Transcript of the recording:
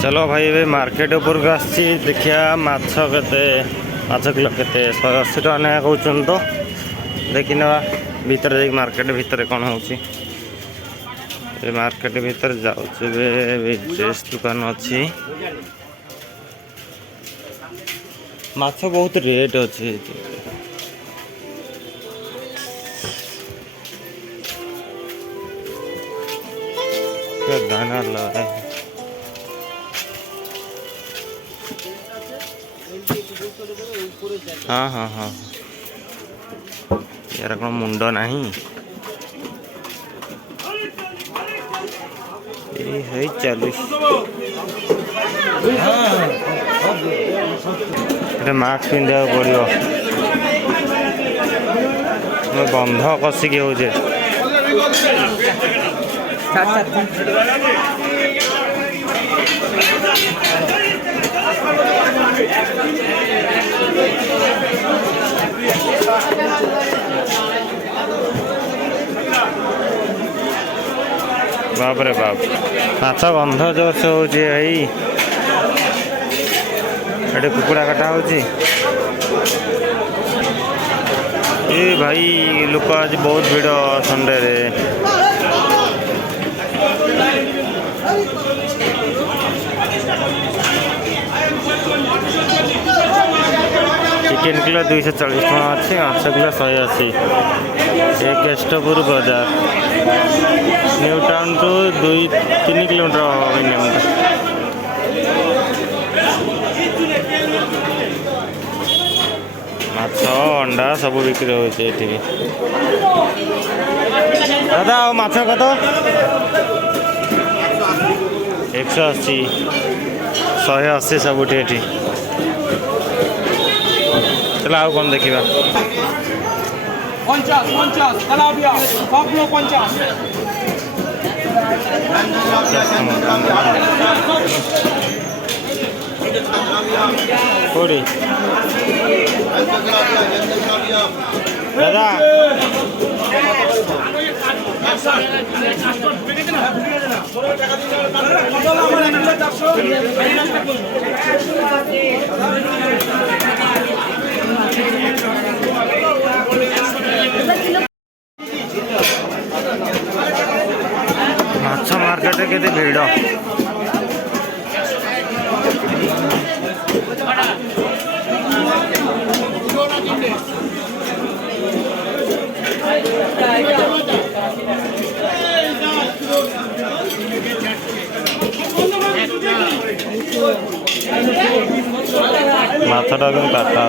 चलो भाई ए मार्केट ऊपर को आसी देखिया माछ केते माछ किलो केते 180 टका ना कहउछन तो देखि नवा भीतर जाई मार्केट भीतर कोन होउची ए मार्केट भीतर जाउछ बे ड्रेस दुकान अछि माछ बहुत रेट अछि के दाना लाए हाँ हाँ हाँ यार कौन मुंड नहीं ये 40 मास्क पिंधा पड़ो बंध कसिक हो बाप रे बाप माछ गंध जोर से होती कुकुड़ा काटा हो भाई लोक आज बहुत भीड़ संडे रे चिकेन किलो 240 टका अच्छे माछ किलो 180 एक केष्टपुर बाजार New Town to 2-3 kilometre minimum माछ अंडा सब बिक्री होती दादा माछ कत 180 180 सबुठी एठी चलो आउ कौन देखा 50 कलाबिया 50 कोड़ी दादा माछ मार्केट के भीड़ माछटा काटा